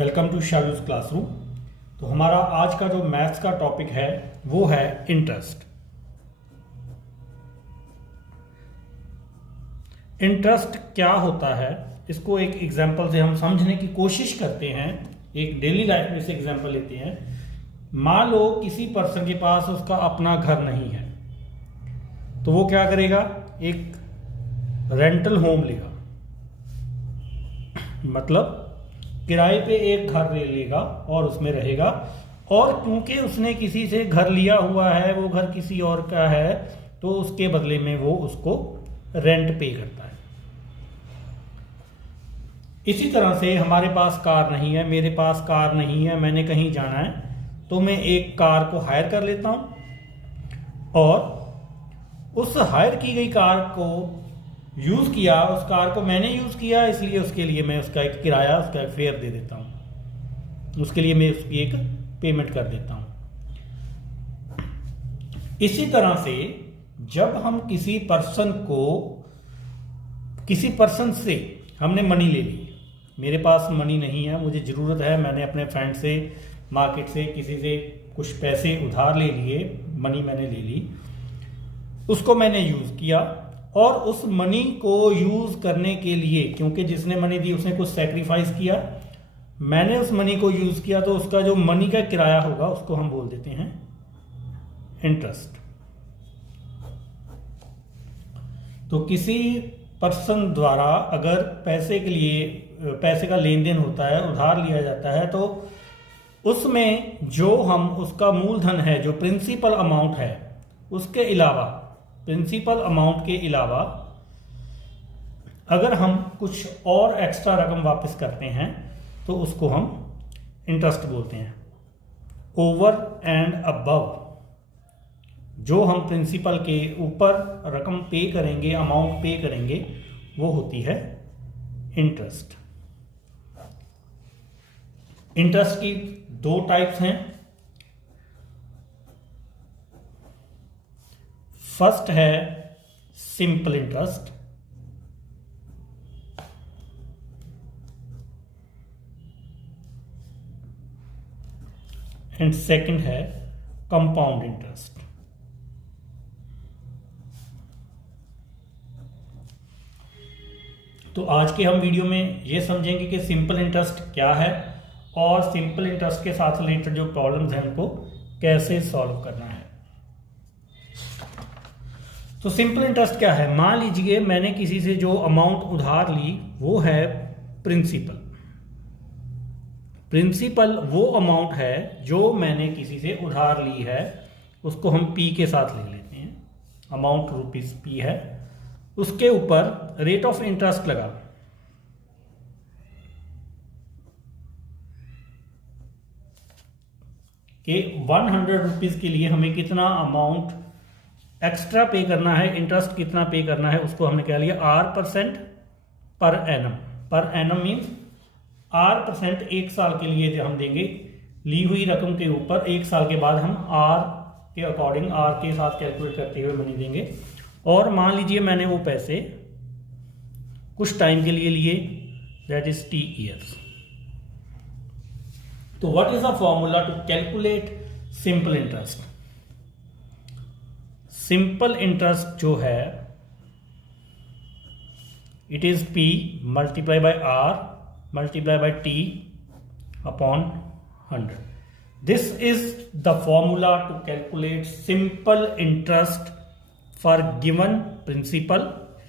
Welcome to शालूस classroom. तो हमारा आज का जो मैथ्स का टॉपिक है वो है इंटरेस्ट। इंटरेस्ट क्या होता है, इसको एक एग्जांपल से हम समझने की कोशिश करते हैं। एक डेली लाइफ में से एग्जांपल लेते हैं। मान लो किसी पर्सन के पास उसका अपना घर नहीं है, तो वो क्या करेगा, एक रेंटल होम लेगा, मतलब किराए पे एक घर ले लेगा और उसमें रहेगा। और क्योंकि उसने किसी से घर लिया हुआ है, वो घर किसी और का है, तो उसके बदले में वो उसको रेंट पे करता है। इसी तरह से हमारे पास कार नहीं है, मेरे पास कार नहीं है, मैंने कहीं जाना है, तो मैं एक कार को हायर कर लेता हूं और उस हायर की गई कार को यूज किया, उस कार को मैंने यूज किया, इसलिए उसके लिए मैं उसका एक किराया, उसका एक फेयर दे देता हूं, उसके लिए मैं उसकी एक पेमेंट कर देता हूं। इसी तरह से जब हम किसी पर्सन से हमने मनी ले ली, मेरे पास मनी नहीं है, मुझे जरूरत है, मैंने अपने फ्रेंड से, मार्केट से, किसी से कुछ पैसे उधार ले लिए, मनी मैंने ले ली, उसको मैंने यूज किया। और उस मनी को यूज करने के लिए, क्योंकि जिसने मनी दी उसने कुछ सैक्रिफाइस किया, मैंने उस मनी को यूज किया, तो उसका जो मनी का किराया होगा उसको हम बोल देते हैं इंटरेस्ट। तो किसी पर्सन द्वारा अगर पैसे का लेन देन होता है, उधार लिया जाता है, तो उसमें जो हम उसका मूलधन है, जो प्रिंसिपल अमाउंट है, उसके अलावा, प्रिंसिपल अमाउंट के अलावा अगर हम कुछ और एक्स्ट्रा रकम वापस करते हैं तो उसको हम इंटरेस्ट बोलते हैं। ओवर एंड अबव जो हम प्रिंसिपल के ऊपर रकम पे करेंगे, अमाउंट पे करेंगे, वो होती है इंटरेस्ट। इंटरेस्ट की दो टाइप्स हैं। फर्स्ट है सिंपल इंटरेस्ट, एंड सेकंड है कंपाउंड इंटरेस्ट। तो आज के हम वीडियो में ये समझेंगे कि सिंपल इंटरेस्ट क्या है और सिंपल इंटरेस्ट के साथ रिलेटेड जो प्रॉब्लम्स हैं उनको कैसे सॉल्व करना है। तो सिंपल इंटरेस्ट क्या है? मान लीजिए मैंने किसी से जो अमाउंट उधार ली वो है प्रिंसिपल। प्रिंसिपल वो अमाउंट है जो मैंने किसी से उधार ली है, उसको हम पी के साथ ले लेते हैं, अमाउंट रुपीज पी है। उसके ऊपर रेट ऑफ इंटरेस्ट लगा, कि 100 रुपीज के लिए हमें कितना अमाउंट एक्स्ट्रा पे करना है, इंटरेस्ट कितना पे करना है, उसको हमने क्या लिया, R% per annum. Per annum means R% एक साल के लिए जो हम देंगे ली हुई रकम के ऊपर, एक साल के बाद हम R के अकॉर्डिंग, R के साथ कैलकुलेट करते हुए मनी देंगे। और मान लीजिए मैंने वो पैसे कुछ टाइम के लिए लिए, दैट इज T ईयर्स। तो what is the formula to calculate simple interest? Simple interest जो है, it is P multiply by R multiply by T upon 100। This is the formula to calculate simple interest for given principal,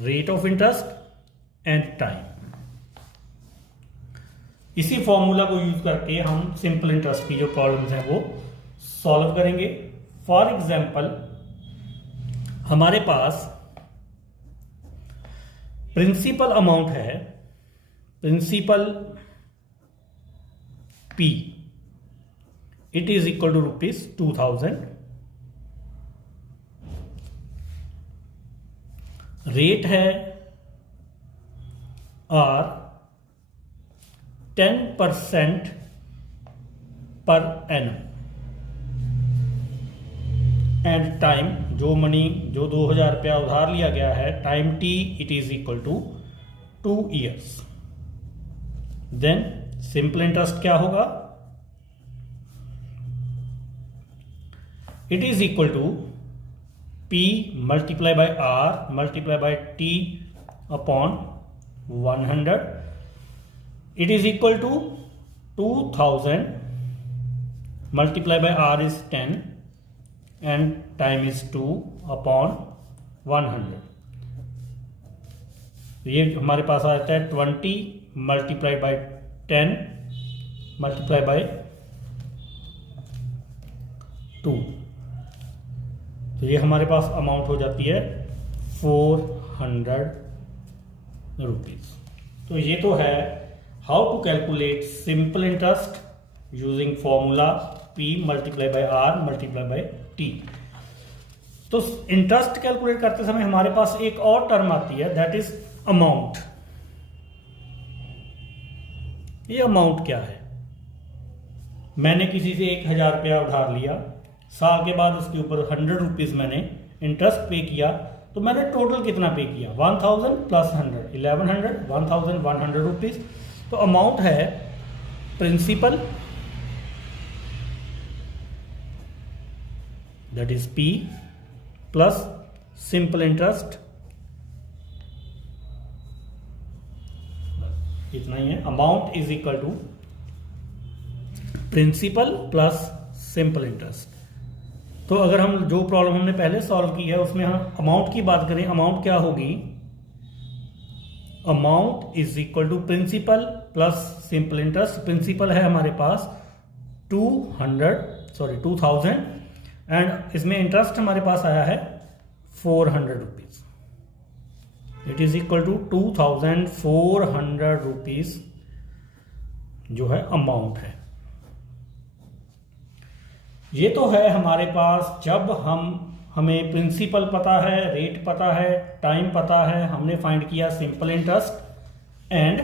rate of interest and time. इसी formula को use करके हम simple interest की जो problems हैं वो solve करेंगे। For example, हमारे पास प्रिंसिपल अमाउंट है, principal P, it is equal to ₹2000। Rate है R, 10% per annum, and time, जो मनी, जो 2000 रुपया उधार लिया गया है, time T, it is equal to 2 years. Then simple interest क्या होगा, it is equal to P multiply by R multiply by T upon 100. It is equal to 2000 multiply by R is 10 and time is 2 upon 100. ये हमारे पास आ जाता है 20 multiply by 10 multiply by 2. तो ये हमारे पास amount हो जाती है 400 रुपीज. तो ये तो है how to calculate simple interest using formula P multiply by R multiply by T. तो इंटरेस्ट कैलकुलेट करते समय हमारे पास एक और टर्म आती है, दैट इज अमाउंट. ये अमाउंट क्या है, मैंने किसी से 1000 रुपया उधार लिया, साल के बाद उसके ऊपर 100 रुपीज मैंने इंटरेस्ट पे किया, तो मैंने टोटल कितना पे किया, 1000 प्लस 100 1100 1100 रुपीज. तो अमाउंट है principal that is P plus simple interest, इतना ही है. Amount is equal to principal plus simple interest. तो अगर हम जो प्रॉब्लम हमने पहले सॉल्व की है उसमें हम अमाउंट की बात करें, अमाउंट क्या होगी, amount is equal to principal plus simple interest. Principal है हमारे पास 2000 एंड इसमें इंटरेस्ट हमारे पास आया है 400 rupees. It is equal to 2400 rupees जो है अमाउंट है. ये तो है हमारे पास जब हमें प्रिंसिपल पता है, रेट पता है, टाइम पता है, हमने फाइंड किया सिंपल इंटरेस्ट एंड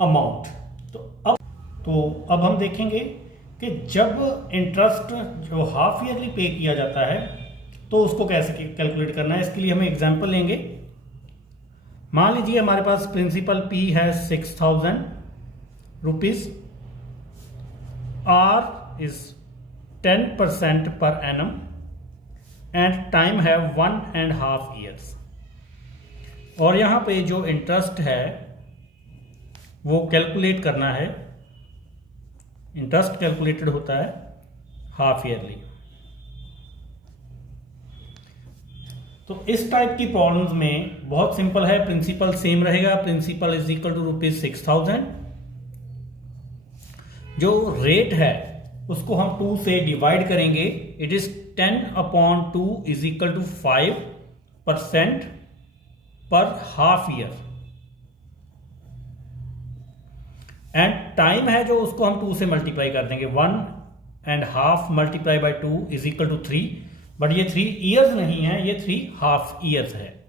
अमाउंट. तो अब हम देखेंगे कि जब इंटरेस्ट जो हाफ ईयरली पे किया जाता है तो उसको कैसे कैलकुलेट करना है. इसके लिए हम एग्जांपल लेंगे. मान लीजिए हमारे पास प्रिंसिपल P है 6000 rupees, R is 10% per annum and time है 1.5 years. और यहां पे जो इंटरेस्ट है वो कैलकुलेट करना है. इंटरेस्ट कैलकुलेटेड होता है हाफ ईयरली. तो इस टाइप की प्रॉब्लम्स में बहुत सिंपल है, प्रिंसिपल सेम रहेगा. Principal is equal to rupees 6000. जो रेट है उसको हम 2 से डिवाइड करेंगे. It is 10/2 is equal to 5% per half year. And time है जो उसको हम 2 से मल्टीप्लाई कर देंगे. 1.5 multiply by 2 is equal to 3. But ये 3 ईयर्स नहीं है, ये 3 हाफ ईयर्स है.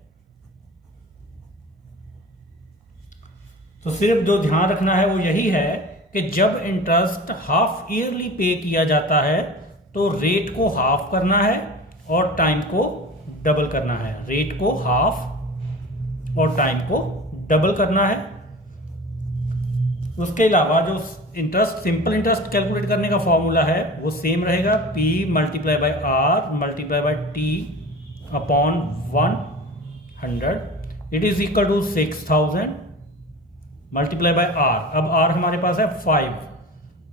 तो सिर्फ जो ध्यान रखना है वो यही है कि जब इंटरेस्ट हाफ ईयरली पे किया जाता है तो रेट को हाफ करना है और टाइम को डबल करना है. रेट को हाफ और टाइम को डबल करना है. उसके अलावा जो इंटरेस्ट सिंपल इंटरेस्ट कैलकुलेट करने का फॉर्मूला है वो सेम रहेगा. P multiply by R multiply by T upon 100. It is equal to 6000 multiply by R. अब R हमारे पास है 5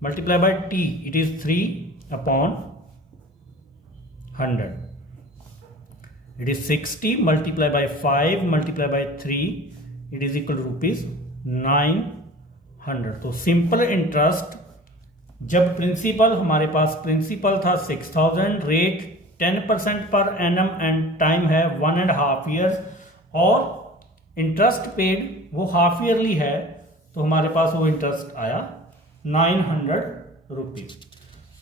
multiply by T. It is 3 upon 100. It is 60 multiply by 5 multiply by 3. It is equal to rupees 900. तो simple interest जब principal हमारे पास principal था 6000, rate 10% per annum and time है 1.5 years और इंटरेस्ट पेड वो हाफ ईयरली है, तो हमारे पास वो इंटरेस्ट आया 900 रुपीज.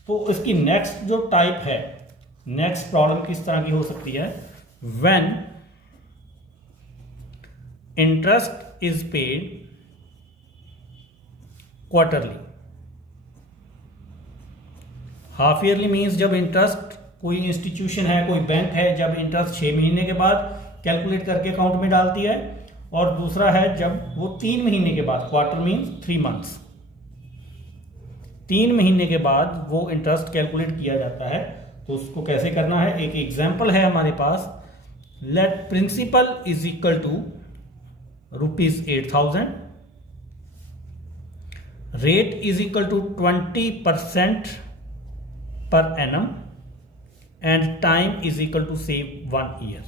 तो इसकी नेक्स्ट जो टाइप है, नेक्स्ट प्रॉब्लम किस तरह की हो सकती है, when interest is paid quarterly. Half yearly means जब इंटरेस्ट कोई इंस्टीट्यूशन है, कोई बैंक है, जब इंटरेस्ट 6 महीने के बाद कैलकुलेट करके अकाउंट में डालती है, और दूसरा है जब वो 3 महीने के बाद, क्वार्टर मीन्स 3 months. 3 महीने के बाद वो इंटरेस्ट कैलकुलेट किया जाता है। तो उसको कैसे करना है, एक एग्जाम्पल है हमारे पास। Let principal is equal to ₹8,000, rate is equal to 20% per annum and time is equal to सेव 1 ईयर।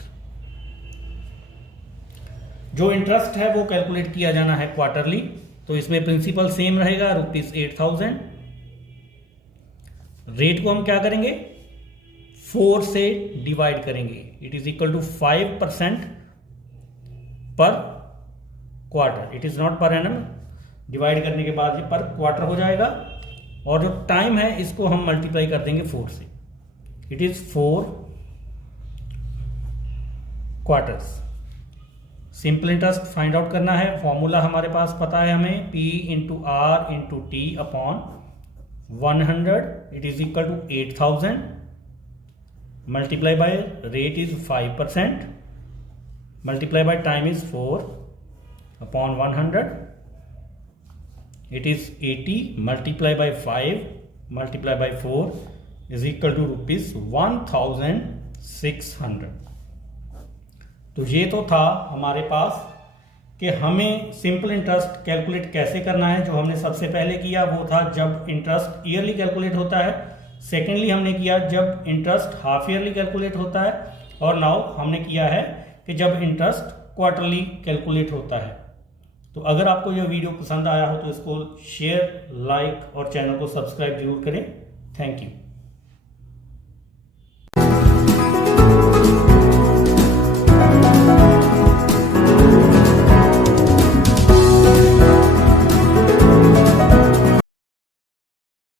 जो इंटरेस्ट है वो कैलकुलेट किया जाना है क्वार्टरली, तो इसमें प्रिंसिपल सेम रहेगा ₹8,000। रेट को हम क्या करेंगे, 4 से डिवाइड करेंगे, इट इज इक्वल टू 5% पर quarter, it is not per annum. Divide करने के बाद ये पर क्वार्टर हो जाएगा, और जो टाइम है इसको हम मल्टीप्लाई कर देंगे 4 से, it is 4 quarters. Simple interest find out करना है, फॉर्मूला हमारे पास पता है हमें, P into R into T upon 100, it is equal to 8,000 multiply by rate is 5% multiply by time is 4 upon 100, it is 80 multiply by 5 multiply by 4 is equal to ₹1,600। तो ये तो था हमारे पास कि हमें सिंपल इंटरेस्ट कैलकुलेट कैसे करना है। जो हमने सबसे पहले किया वो था जब इंटरेस्ट ईयरली कैलकुलेट होता है, सेकेंडली हमने किया जब इंटरेस्ट हाफ ईयरली कैलकुलेट होता है, और नाउ हमने किया है कि जब इंटरेस्ट क्वार्टरली कैलकुलेट होता है। तो अगर आपको यह वीडियो पसंद आया हो तो इसको शेयर, लाइक और चैनल को सब्सक्राइब जरूर करें। Thank you.